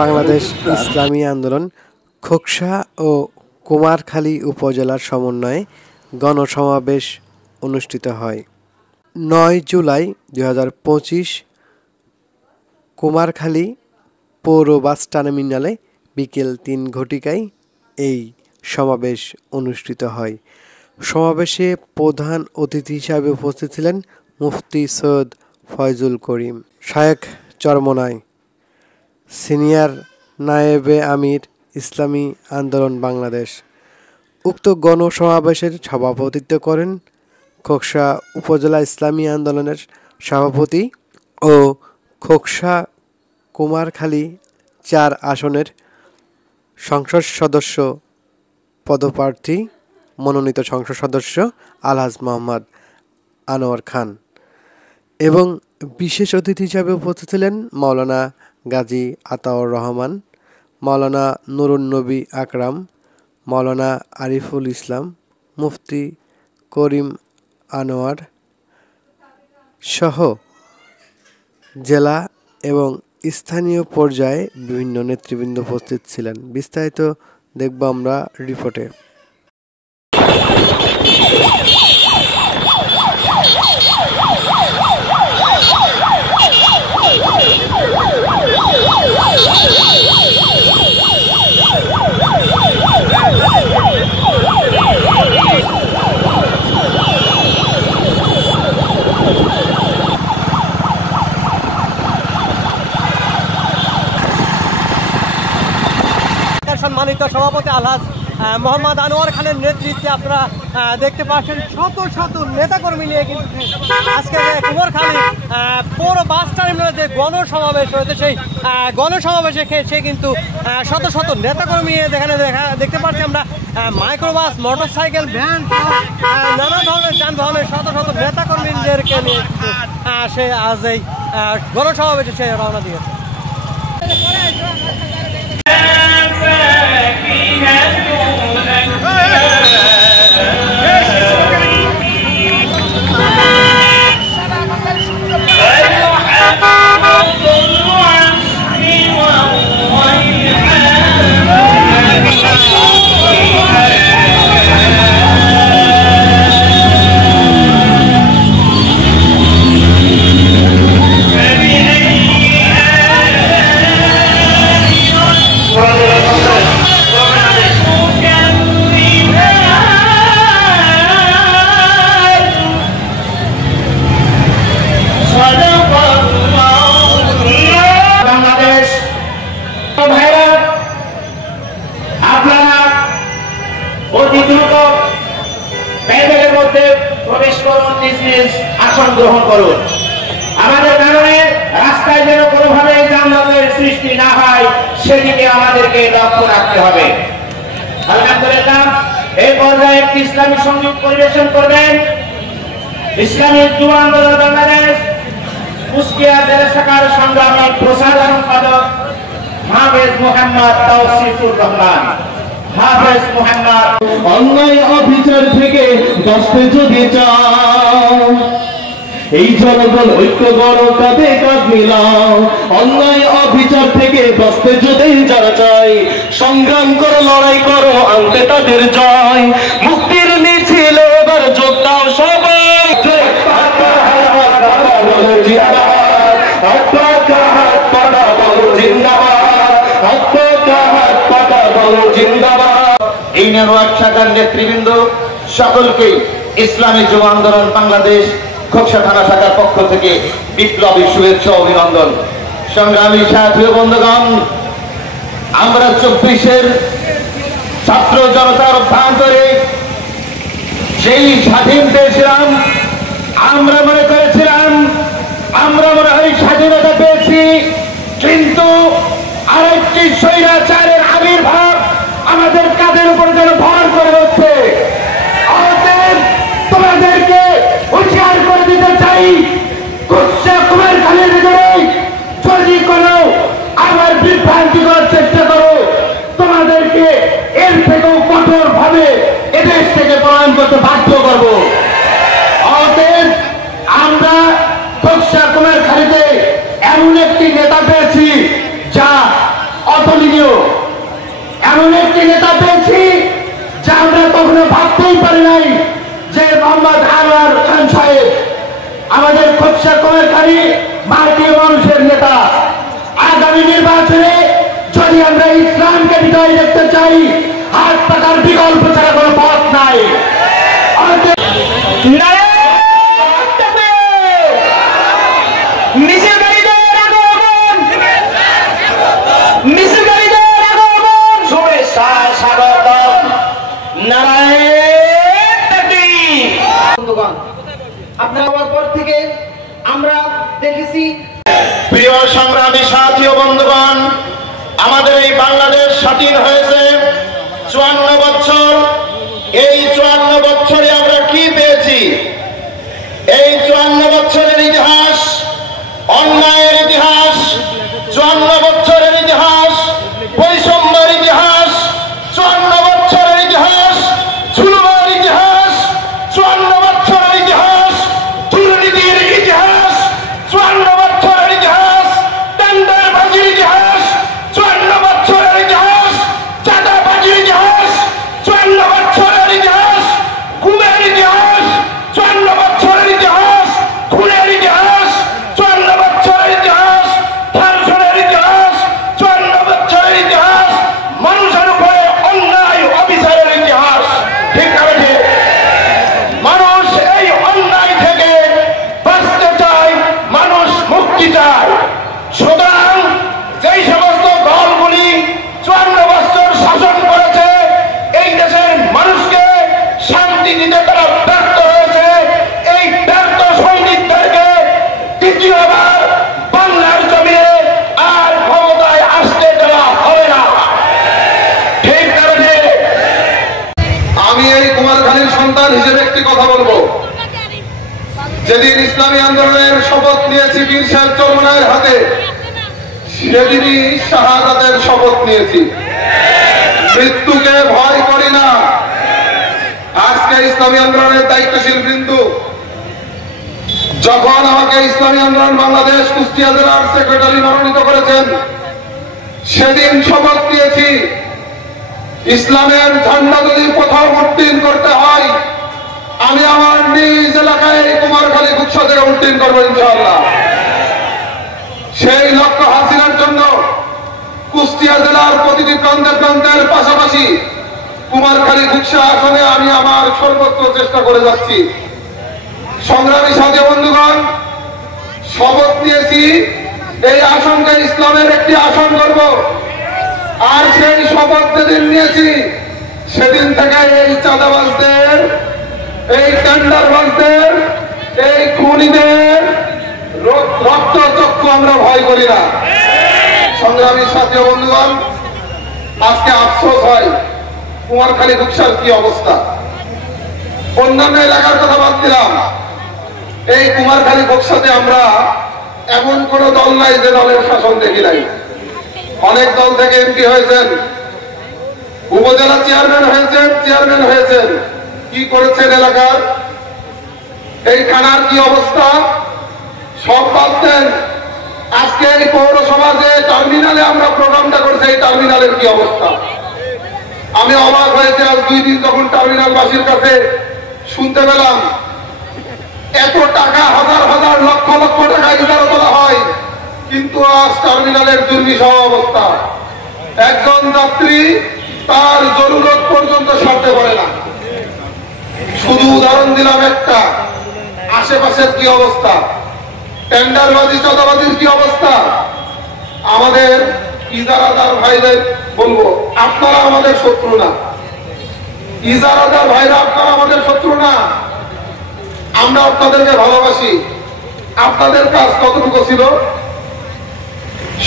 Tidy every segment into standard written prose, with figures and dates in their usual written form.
বাংলাদেশ ইসলামী আন্দোলন খোকসা ও কুমারখালী উপজেলার সমন্বয়ে গণসমাবেশ অনুষ্ঠিত হয়। ৯ জুলাই ২০২৫ কুমারখালী পৌর বাস টার্মিনালে বিকেল ৩ ঘটিকায় এই সমাবেশ অনুষ্ঠিত হয়। সমাবেশে প্রধান অতিথি হিসাবে উপস্থিত ছিলেন মুফতি সৈয়দ ফয়জুল করিম, শায়েখ চরমোনাই, সিনিয়র নায়েবে আমির ইসলামী আন্দোলন বাংলাদেশ। উক্ত গণসমাবেশের সভাপতিত্ব করেন খোকসা উপজেলা ইসলামী আন্দোলনের সভাপতি ও খোকসা কুমারখালী ৪ আসনের সংসদ সদস্য পদপ্রার্থী মনোনীত সংসদ সদস্য আলহাজ মোহাম্মদ আনোয়ার খান এবং বিশেষ অতিথি হিসাবে উপস্থিত ছিলেন মাওলানা গাজী আতাউর রহমান, মাওলানা নুরুন নবী আকরাম, মাওলানা আরিফুল ইসলাম, মুফতি করিম আনোয়ার সহ জেলা এবং স্থানীয় পর্যায়ে বিভিন্ন নেতৃবৃন্দ উপস্থিত ছিলেন। বিস্তারিত দেখব আমরা রিপোর্টে। সম্মানিত সভাপতি আলহাজ মোহাম্মদ আনোয়ার খানের নেতৃত্বে আপনারা দেখতে পাচ্ছেন শত শত নেতাকর্মী নিয়ে কিন্তু আজকে কুমারখালী পৌর বাস টার্মিনালে যে গণসমাবেশ হয়েছে সেই গণসমাবেশে সে কিন্তু শত শত নেতাকর্মী এখানে দেখতে পাচ্ছি আমরা মাইক্রোবাস, মোটরসাইকেল, ভ্যান, নানা ধরনের যানবাহনের শত শত নেতাকর্মীদেরকে নিয়ে সে আজ এই গণসমাবেশে সে রওনা দিয়েছে। আসন গ্রহণ করুন। আমাদের কারণে রাস্তায় যেন কোনোভাবে যানজটের সৃষ্টি না হয় সেদিকে আমাদেরকে লক্ষ্য রাখতে হবে। আলহামদুলিল্লাহ, এই পর্যায়ে একটি ইসলামী সঙ্গীত পরিবেশন করবেন ইসলামী যুব আন্দোলন বাংলাদেশ কুষ্টিয়া জেলা শাখার সংগ্রামী প্রচার সম্পাদক হাফেজ মোহাম্মদ তাওসিফুর রহমান। হাফেজ মোহাম্মদ। অন্যায় অবিচার থেকে বাঁচতে যদি চাও, এই জনগণ ঐক্য গড়, কাঁধে কাঁধ মিলাও। অন্যায় অবিচার থেকে বাঁচতে যদি যারা চাই, সংগ্রাম করো, লড়াই করো, আনতে তাদের জয়। মুক্তির মিছিলে এবার যোগ দাও সবাই। এই নেটওয়ার্ক শাখার নেতৃবৃন্দ সকলকে ইসলামী যুব আন্দোলন বাংলাদেশ খোকসা থানা শাখার পক্ষ থেকে বিপ্লবী শুভেচ্ছা অভিনন্দন। সংগ্রামী সাথী বন্ধুগণ, আমরা ২৪-এর ছাত্র জনতার অভ্যন্তরে যেই স্বাধীন পেয়েছিলাম, আমরা মনে করেছিলাম আমরা মনে হয় স্বাধীনতা পেয়েছি, কিন্তু আরেকটি স্বৈরাচারের আবির্ভাব আমাদের কাঁধের উপর যেন ভর করে হচ্ছে। তোমাদেরকে হুঁশিয়ার করে দিতে চাই, কুমারখালীর ভিতরে যদি কোনো আবার বিভ্রান্তি করার চেষ্টা করো, তোমাদেরকে এর থেকেও কঠোর ভাবে এদেশ থেকে পলায়ন করতে বাধ্য করব। অতএব আমরা খোকসা কুমারখালীতে এমন একটি নেতা পেয়েছি যার আমাদের খোকসা কুমারখালী ভারতীয় মানুষের নেতা। আগামী নির্বাচনে যদি আমরা ইসলামকে বিজয় দেখতে চাই, হাত পাকার বিকল্প ছাড়া কোনো পথ নাই। আপনার হওয়ার পর থেকে আমরা দেখেছি। প্রিয় সংগ্রামী সাথী ও বন্ধুগণ, আমাদের এই বাংলাদেশ স্বাধীন হয়েছে 54 বছর। এই 54 বছরে আমরা কি পেয়েছি? এই 54 বছরের ইতিহাস অন্যায়ের ইতিহাস, 54 বছরের ইতিহাস বৈষম্যের ইতিহাস, 54 বছরের ইতিহাস জুলুমের ইতিহাস, 54 বছরের ইতিহাস দুর্নীতির ইতিহাস, 54 বছরের ইতিহাস টেন্ডারবাজির ইতিহাস, 54 বছরের ইতিহাস চাঁদাবাজির ইতিহাস, 54 বছরের ইতিহাস গুমের ইতিহাস, 54 বছরের ইতিহাস খুনের ইতিহাস, 54 বছরের ইতিহাস ধর্ষণের ইতিহাস, 54 বছরের ইতিহাস মানুষের উপরে অন্যায় অবিচারের ইতিহাস। ঠিক আছে, মানুষ এই অন্যায় থেকে বাঁচতে চায়, মানুষ মুক্তি চায়। সুতরাং যেই সমস্ত দলগুলি 54 বছর শাসন করেছে, এই দেশের মানুষকে শান্তি দিতে তারা ব্যর্থ হয়েছে। এই ব্যর্থ সৈনিকদেরকে দ্বিতীয়বার বাংলার জমিনে আর ক্ষমতায় আসতে দেওয়া হবে না। ঠিক কারণে আমি এই কুমারখালীর সন্তান হিসেবে একটি কথা বলবো। যেদিন ইসলামী আন্দোলনের শপথ নিয়েছি পীর সাহেব চরমনায়ের হাতে, সেদিনই শাহাদাতের শপথ নিয়েছি। মৃত্যুকে ভয় করি না। আজকে ইসলামী আন্দোলনের দায়িত্বশীল বৃন্দ যখন আমাকে ইসলামী আন্দোলন বাংলাদেশ কুষ্টিয়া জেলার সেক্রেটারি মনোনীত করেছেন, সেদিন শপথ নিয়েছি ইসলামের ঝান্ডা যদি কোথাও উড্ডীন করতে হয়, আমি আমার নিজ এলাকায় কুমারখালী গুচ্ছা থেকে উড্ডীন করবো ইনশাআল্লাহ। সেই লক্ষ্য হাসিলের জন্য কুষ্টিয়া জেলার প্রতিটি প্রান্তে প্রান্তের পাশাপাশি কুমারখালী গুচ্ছা আসনে আমি আমার সর্বোচ্চ চেষ্টা করে যাচ্ছি। সংগ্রামী সাথী বন্ধুগণ, শপথ নিয়েছি এই আসনকে ইসলামের একটি আসন করব। আর সেই শপথ যেদিন নিয়েছি, সেদিন থেকে এই চাঁদাবাজদের, এই টেন্ডারবাজদের, এই খুনিদের রক্তচক্ষু আমরা ভয় করি না। সংগ্রামী সাথী বন্ধুগণ, আজকে আফসোস হয় কুমারখালী গুচ্ছার কি অবস্থা। অন্যান্য এলাকার কথা বাদ দিলাম, এই কুমারখালী গুচ্ছাতে আমরা এমন কোন দল নাই যে দলের শাসন দেখি নাই। অনেক দল থেকে এমপি হয়েছেন, উপজেলা চেয়ারম্যান হয়েছেন। কি করেছেন এলাকার? এই থানার কি অবস্থা সব বাদ দেন। আজকে এই পৌরসভা যে টার্মিনালে আমরা প্রোগ্রামটা করছি, এই টার্মিনালের কি অবস্থা? আমি অবাক হয়েছে আজ 2 দিন যখন টার্মিনাল বাসীর কাছে শুনতে পেলাম এত টাকা, হাজার হাজার লক্ষ লক্ষ টাকা ইজারা তোলা হয়, কিন্তু আজ টার্মিনালের দুর্বিষহ অবস্থা। একজন যাত্রী তার জরুরত পর্যন্ত সারতে পারে না। শুধু উদাহরণ দিলাম একটা, আশেপাশের কি অবস্থা, টেন্ডারবাজি চাঁদাবাজির কি অবস্থা। আমাদের ইজারাদার ভাইদের বলবো, আপনারা আমাদের শত্রু না। ইজারাদার ভাইরা আপনারা আমাদের শত্রু না, আমরা আপনাদেরকে ভালোবাসি। আপনাদের কাজ কতটুকু ছিল?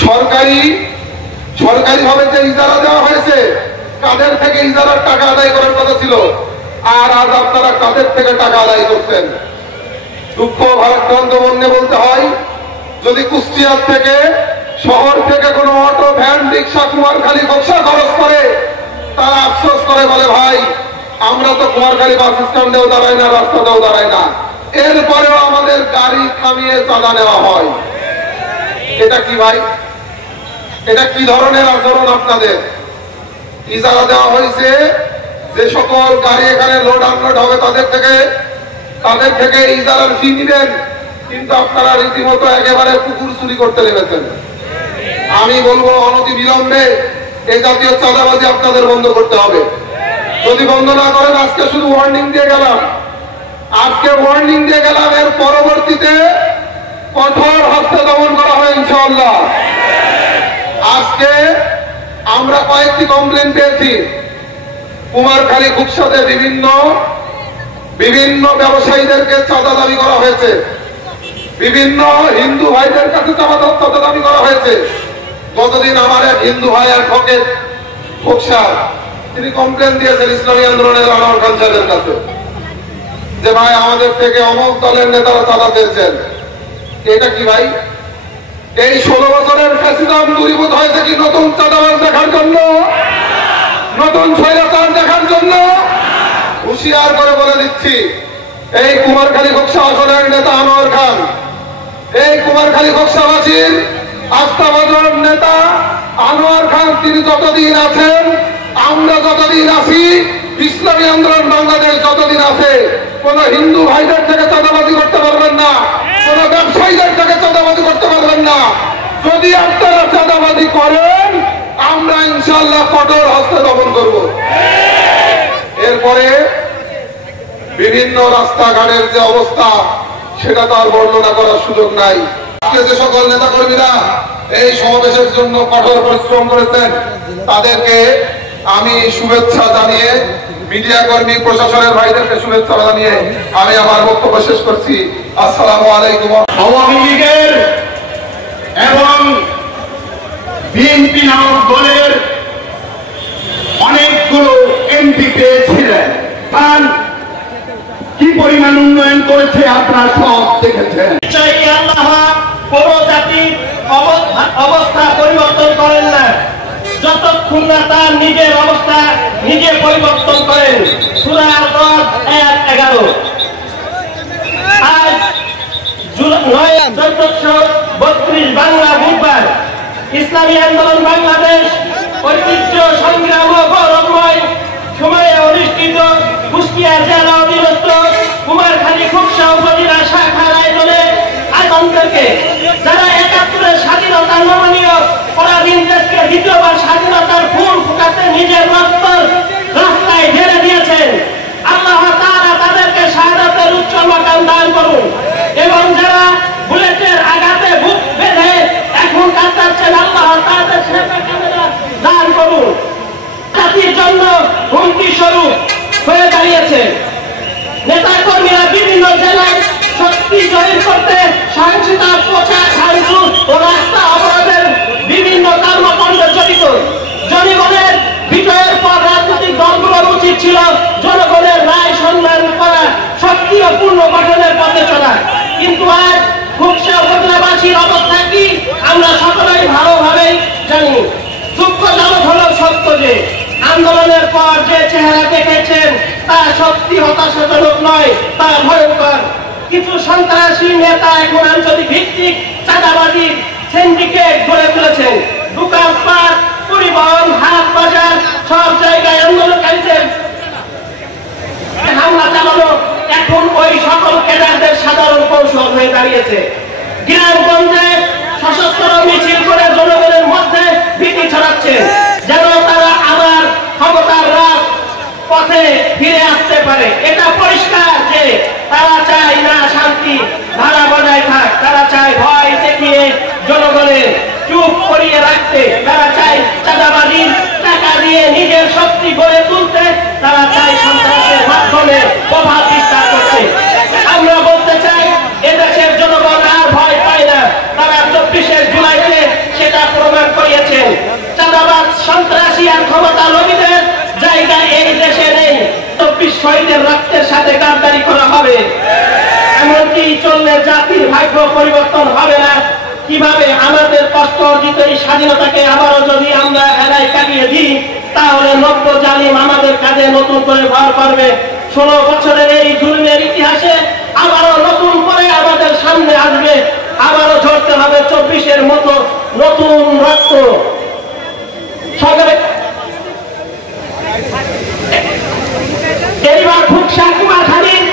সরকারি ভাবে যে ইজারা দেওয়া হয়েছে, কাদের থেকে ইজারার টাকা আদায় করার কথা ছিল, আর আজ আপনারা কাদের থেকে টাকা আদায় করছেন। দুঃখ ভারাক্রান্ত মনে বলতে হয়, যদি কুষ্টিয়া থেকে, শহর থেকে কোনো অটো, ভ্যান, রিক্সা কুমারখালী গুচ্ছা খরচ করে, তারা আফসোস করে বলে, ভাই আমরা তো কুমারখালী বাস স্ট্যান্ডেও দাঁড়াই না, রাস্তাতেও দাঁড়াই না, এরপরেও আমাদের গাড়ি থামিয়ে চাঁদা নেওয়া হয়। এটা কি ভাই? এটা কি ধরনের আচরণ আপনাদের? ইজারা দেওয়া হয়েছে, যে সকল গাড়ি এখানে লোড আনলোড হবে তাদের থেকে ইজারার ফি নিবেন, কিন্তু আপনারা রীতিমতো একেবারে পুকুর চুরি করতে নেমেছেন। আমি বলবো অনতি বিলম্বে এই জাতীয় চাঁদাবাজি আপনাদের বন্ধ করতে হবে। যদি বন্ধ না করেন, আজকে শুধু ওয়ার্নিং দিয়ে গেলাম, এর পরবর্তীতে কঠোর হস্তে দমন করা হয় ইনশাআল্লাহ। আজকে আমরা কয়েকটি কমপ্লেন পেয়েছি, কুমারখালী খুকসাতে বিভিন্ন ব্যবসায়ীদেরকে চাঁদা দাবি করা হয়েছে, বিভিন্ন হিন্দু ভাইদের কাছে চাঁদা দাবি করা হয়েছে। গতদিন আমার এক হিন্দু ভাই অ্যাডভোকেট খুকসা, তিনি কমপ্লেন দিয়েছেন ইসলামী আন্দোলনের আনোয়ার খান সাহেবের কাছে যে ভাই আমাদের থেকে অমুক দলের নেতারা চাঁদা চেয়েছেন। এটা কি ভাই? এই 16 বছরের ফ্যাসিজম দূরীভূত হয়েছে কি নতুন চাঁদাবাজ দেখার জন্য, নতুন স্বৈরাচার দেখার জন্য? হুঁশিয়ার করে বলে দিচ্ছি, এই কুমারখালী খুকসা আসনের নেতা আনোয়ার খান, এই কুমারখালী খুকসাবাসীর আস্থাভাজন নেতা আনোয়ার খান, তিনি যতদিন আছেন, আমরা যতদিন আছি, ইসলামী আন্দোলন বাংলাদেশ যতদিন আছে, কোন হিন্দু ভাইদের থেকে চাঁদাবাজি করতে পারবেন না, কোন ব্যবসায়ীদের থেকে চাঁদাবাজি করতে পারবেন না। যদি আপনারা চাঁদাবাজি করেন, আমরা ইনশাআল্লাহ কঠোর হস্তে দমন করব। এরপরে বিভিন্ন রাস্তাঘাটের যে অবস্থা, সেটা তো আর বর্ণনা করার সুযোগ নাই। আজকে যে সকল নেতা কর্মীরা এই সমাবেশের জন্য কঠোর পরিশ্রম করেছেন, তাদেরকে আমি শুভেচ্ছা জানিয়ে, মিডিয়া কর্মী প্রশাসনের ভাইদেরকে শুভেচ্ছা জানিয়ে আমি আমার বক্তব্য শেষ করছি। আসসালামু আলাইকুম। আওয়ামী লীগের এবং বিএনপি নামক দলের অনেকগুলো এমপি পেয়েছিলেন, তার কি পরিমাণ উন্নয়ন করেছে আপনারা সব দেখেছেন। আল্লাহ পুরো জাতির অবস্থা পরিবর্তন করেন না যতক্ষণ না তার নিজের অবস্থা নিজে পরিবর্তন করেন। সূরা আল-রদ আয়াত 11। আজ 1432 বাংলা বুধবার ইসলামী আন্দোলন বাংলাদেশ ঐতিহ্য সংগ্রাম ও গৌরবময় সময়ে অনুষ্ঠিত কুষ্টিয়া জেলা অধীনস্থ কুমারখালী খুকসা উপজেলা শাখার আয়োজনে আনন্দকে যারা 71-এর স্বাধীনতা নমনীয় পরাধীন দেশকে দ্বিতীয়বার স্বাধীনতার ফুল ফুটাতে নিজের রক্ত রাস্তায় ঢেলে দিয়েছেন, আল্লাহ তাআলা তাদেরকে শাহাদাতের উচ্চ মাকাম দান করুন। এবং যারা বুলেটের আঘাতে বুক বেঁধে এখন কাটাচ্ছেন, আল্লাহ তাদের সেবা কামনা দান করুন। জাতির জন্য হুমকি স্বরূপ হয়ে দাঁড়িয়েছে। নেতা কর্মীরা বিভিন্ন জেলায় শক্তি জয়ী করতে সহিংসতা, প্রচার, ভাঙচুর ও রাস্তা অবরোধের বিভিন্ন কর্মকাণ্ডে জড়িত। জনগণের বিজয়ের পর রাজনৈতিক দলগুলোর উচিত ছিল জনগণের রায় সম্মান করা, শক্তি ও পূর্ণ গঠনের পথে চলা। কিন্তু আজ খুকসা উপজেলাবাসীর অবস্থা কি আমরা সকলেই ভালোভাবেই জানি। দুঃখজনক হলো সত্য যে আন্দোলনের পর যে চেহারা দেখেছেন তা সত্যি হতাশাজনক নয়, তা ভয়ঙ্কর। কিছু সন্ত্রাসী নেতা এখন আঞ্চলিক ভিত্তিক চাঁদাবাজি সিন্ডিকেট গড়ে তুলেছেন। দোকানপাট, পরিবহন, হাট বাজার সব জায়গায় আন্দোলনকারীদের হামলা চালানো এখন ওই সকল ক্যাডারদের সাধারণ কৌশল হয়ে দাঁড়িয়েছে। গ্রামগঞ্জে সশস্ত্র মিছিল করে জনগণের মধ্যে ভীতি ছড়াচ্ছে, যেন তারা আবার ক্ষমতার রাজ পথে ফিরে আসতে পারে। এটা পরিষ্কার যে তারা চায় না শান্তি ধারা বজায় থাক, তারা চায় ভয় দেখিয়ে জনগণের চুপ করিয়ে রাখতে, তারা চায় চাঁদাবাজির টাকা দিয়ে নিজের শক্তি গড়ে তুলতে, তারা চায় সন্ত্রাসের মাধ্যমে প্রভাব বিস্তার করতে। আমরা বলতে চাই এদেশের জনগণ আর ভয় পায় না, তারা 24 জুলাইতে সেটা প্রমাণ করিয়েছেন। চাঁদাবাজ, সন্ত্রাসী আর ক্ষমতা লোভীদের জায়গা এই দেশে নেই। 24 শহীদের রক্তের সাথে গাদ্দারি করা হবে, এমনকি চললে জাতির ভাগ্য পরিবর্তন হবে না। কিভাবে আমাদের কষ্ট অর্জিত এই স্বাধীনতাকে আবারও যদি আমরা হেলায় কাটিয়ে দিই, তাহলে নব্য জালিম আমাদের কাজে নতুন করে ভর করবে। 16 বছরের এই জুলুমের ইতিহাসে আবারও নতুন করে আমাদের সামনে আসবে, আবারও ঝরতে হবে 24-এর মতো নতুন রক্ত। এবার খুকসা কুমারখালীর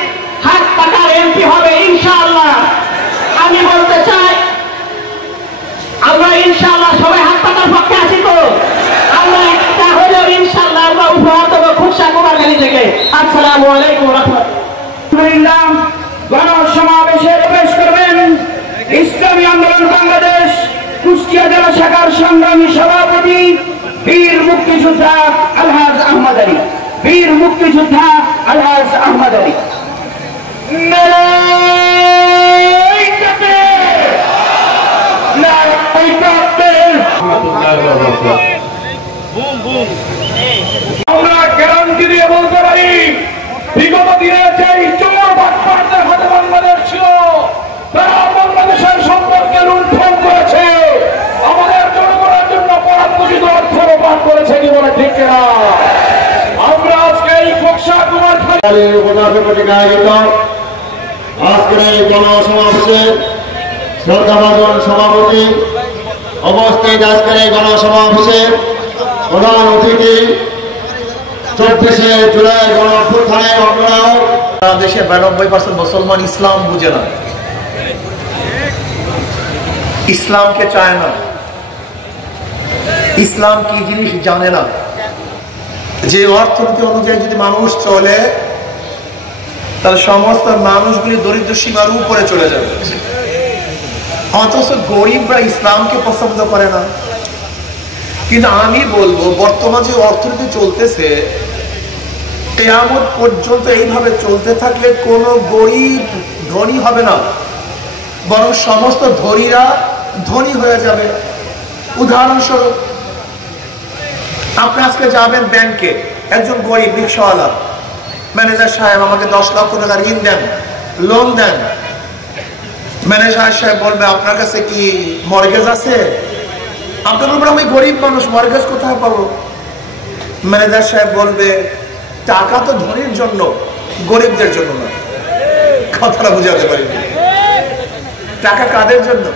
হাত পাকার এমপি হবে ইনশাআল্লাহ। শাখার সংগ্রামী সভাপতি বীর মুক্তিযোদ্ধা আলহাজ আহমদ আলী, বীর মুক্তিযোদ্ধা আলহাজ আহমদ আলী। আমরা গ্যারান্টি দিয়ে বলতে পারি, বিগত দিনে যেই চোর বাটপারদের হাতে বাংলাদেশ ছিল, তারা বাংলাদেশের সম্পর্কে লুণ্ঠন করেছে, আমাদের জনগণের জন্য পরাত্মচিত অর্থ রোপণ করেছে। কি বলে ঠিক না? আমরা আজকে এই খোকসা কুমারখালী উপজাতি আয়োজিত আজকের এই গণসমাবেশে শ্রদ্ধাভাজন সভাপতি অবস্থিত আজকের এই গণসমাবেশে প্রধান অতিথি 24শে জুলাই গণঅভ্যুত্থানের অগ্রনায়ক। দেশে 92% মুসলমান ইসলাম বুঝে না, ইসলামকে চায় না, ইসলাম কি জিনিস জানে না। যে অর্থনীতি অনুযায়ী যদি মানুষ চলে, তাহলে সমস্ত মানুষগুলি দরিদ্র সীমার উপরে চলে যাবে। অথচ গরিবরা ইসলামকে পছন্দ করে না। কিন্তু আমি বলবো, বর্তমান যে অর্থনীতি চলতেছে, কিয়ামত পর্যন্ত এইভাবে চলতে থাকলে কোনো গরিব ধনী হবে না, বরং সমস্ত ধনীরা ধনী হয়ে যাবে। উদাহরণস্বরূপ, আপনি আজকে যাবেন ব্যাংকে, একজন গরিব রিক্সাওয়ালা, ম্যানেজার সাহেব আমাকে 10 লক্ষ টাকা ঋণ দেন, লোন দেন। ম্যানেজার সাহেব বলবে, আপনার কাছে কি মর্গেজ আছে? আপনি বলবেন, আমি গরিব মানুষ, মর্গেজ কোথায় পাবো? ম্যানেজার সাহেব বলবে, টাকা তো ধনীর জন্য, গরিবদের জন্য না। কথাটা বুঝাতে পারিনি। টাকা কাদের জন্য?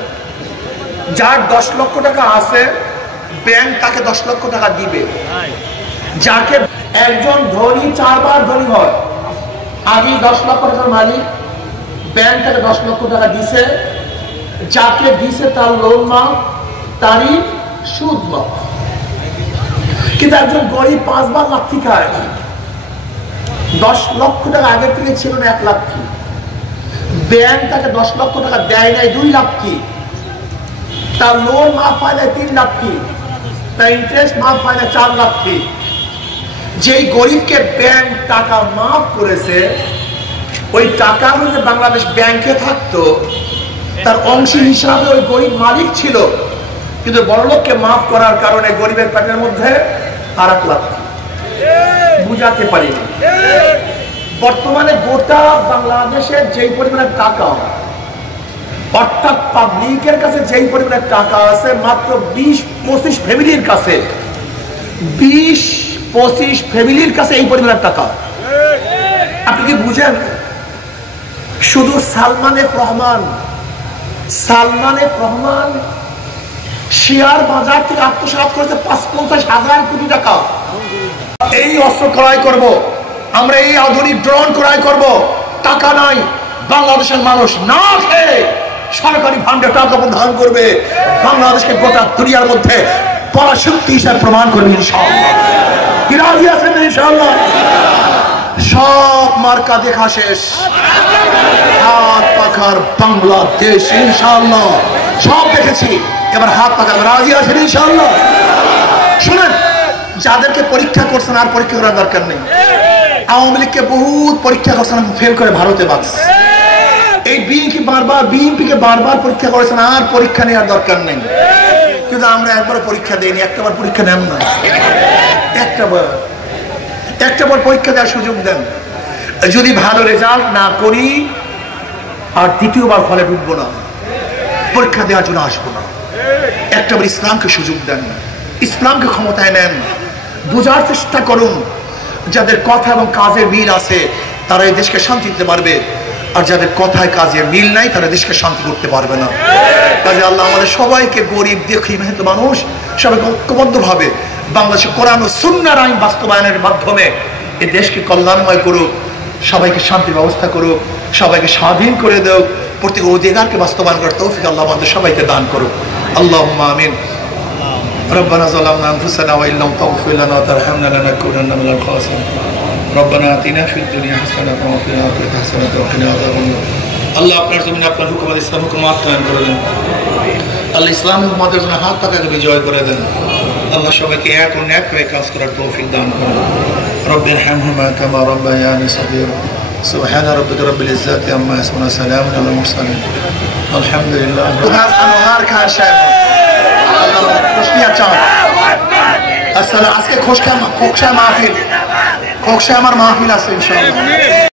যার 10 লক্ষ টাকা আছে, ব্যাংক তাকে 10 লক্ষ টাকা দিবে। যাকে একজন ধনী 4 বার ধনী হয়, আগে 10 লক্ষ টাকার মালিক, ব্যাংক তাকে 10 লক্ষ টাকা দিছে, যাকে দিছে তার লোন মাফ, তারই সুদ মাফ। কিন্তু একজন গরিব 5 বার লাথি খায়, 10 লক্ষ টাকা আগের থেকে ছিল না 1 লাখ, ব্যাংক তাকে 10 লক্ষ টাকা দেয় নাই 2 লাখ, তার লোন মাফ হয় না 3 লাখ, তার ইন্টারেস্ট মাফ হয় না 4 লাখ। যেই গরিবকে ব্যাংক টাকা মাফ করেছে, ওই টাকা যদি বাংলাদেশ ব্যাংকে থাকতো, তার অংশী হিসাবে ওই গরিব মালিক ছিল। কিন্তু বড়লোককে মাফ করার কারণে গরিবের পেটের মধ্যে আর 1 লাখ। বুঝাতে পারিনি। বর্তমানে গোটা বাংলাদেশের যেই পরিমাণের টাকা, অর্থাৎ পাবলিকের কাছে যেই পরিমাণের টাকা আছে, মাত্র 20-25 ফ্যামিলির কাছে, 20-25 ফ্যামিলির কাছে এই পরিমাণের টাকা। আপনি কি বুঝেন? শুধু সালমান এফ রহমান শেয়ার বাজার থেকে আত্মসাৎ করেছে 50,000 কোটি টাকা। এই অস্ত্র ক্রয় করব, আমরা এই আধুনিক ড্রোন ক্রয় করব, টাকা নাই। বাংলাদেশের মানুষ না খেয়ে সরকারি ফান্ডে টাকা প্রদান করবে, বাংলাদেশকে গোটা দুনিয়ার মধ্যে পরাশক্তি হিসাবে প্রমাণ করবে ইনশাআল্লাহ। কি রাজি আছেন ইনশাআল্লাহ? সব মার্কা দেখা শেষ, হাত পাখার বাংলাদেশ ইনশাআল্লাহ সব দেখেছি, এবার হাত পাখার রাজি আছেন ইনশাআল্লাহ? শুনেন, যাদেরকে পরীক্ষা করছেন আর পরীক্ষা করার দরকার নেই। আওয়ামী লীগকে বহুত পরীক্ষা করছেন, ফেল করে ভারতে বাঁচছে। এই বিএনপিকে বারবার পরীক্ষা করেছেন, আর পরীক্ষা নেওয়ার দরকার নেই। কিন্তু আমরা একবার পরীক্ষা দেইনি, একটাবার পরীক্ষা নেন না, একটাবার পরীক্ষা দেওয়ার সুযোগ দেন। যদি ভালো রেজাল্ট না করি, আর দ্বিতীয়বার ফলে ঢুকবো না, পরীক্ষা দেওয়ার জন্য আসবো না। একটাবার ইসলামকে সুযোগ দেন, ইসলামকে ক্ষমতায় নেন, বোঝার চেষ্টা করুন। যাদের কথা এবং কাজে মিল আছে, তারা এই দেশকে শান্তি দিতে পারবে, আর যাদের কথায় কাজে মিল নাই, তারা দেশকে শান্তি করতে পারবে না। কাজে আল্লাহ আমাদের সবাইকে, গরিব দুঃখী মেহনত মানুষ সবাইকে ঐক্যবদ্ধভাবে বাংলাদেশে কোরআন ও সুন্নাহর আইন বাস্তবায়নের মাধ্যমে এই দেশকে কল্যাণময় করুক, সবাইকে শান্তির ব্যবস্থা করুক, সবাইকে স্বাধীন করে দেও, প্রত্যেক অধিকারকে বাস্তবায়ন করার তৌফিক আল্লাহ আমাদের সবাইকে দান করুক। আল্লাহুম্মা আমিন। ربنا ظلمنا انفسنا وان لم تغفر لنا وترحمنا لنكونن من الخاسرين ربنا آتنا في الدنيا حسنة وفي الآخرة حسنة وقنا عذاب النار। আল্লাহ আপনার জমিনে আপনার হুকুম ইসলাম হুকুম আত্মায়ন করে দেন। আল্লাহ ইসলামী উম্মতের জন্য হাত পাকাকে বিজয় করে দেন। আল্লাহ সবাইকে এক ও ন্যাক হয়ে কাজ করার তৌফিক দান করেন। رب ارحمهما كما ربياني صغيرا سبحان ربك رب العزة عما يصفون سلام على المرسلين الحمد لله أنوار খান সাহেব আল্লাহ খুশিয়া চান আসসালাম আজকে খোকশা মাহফিল আমার মাহফিল আছে ইনশাআল্লাহ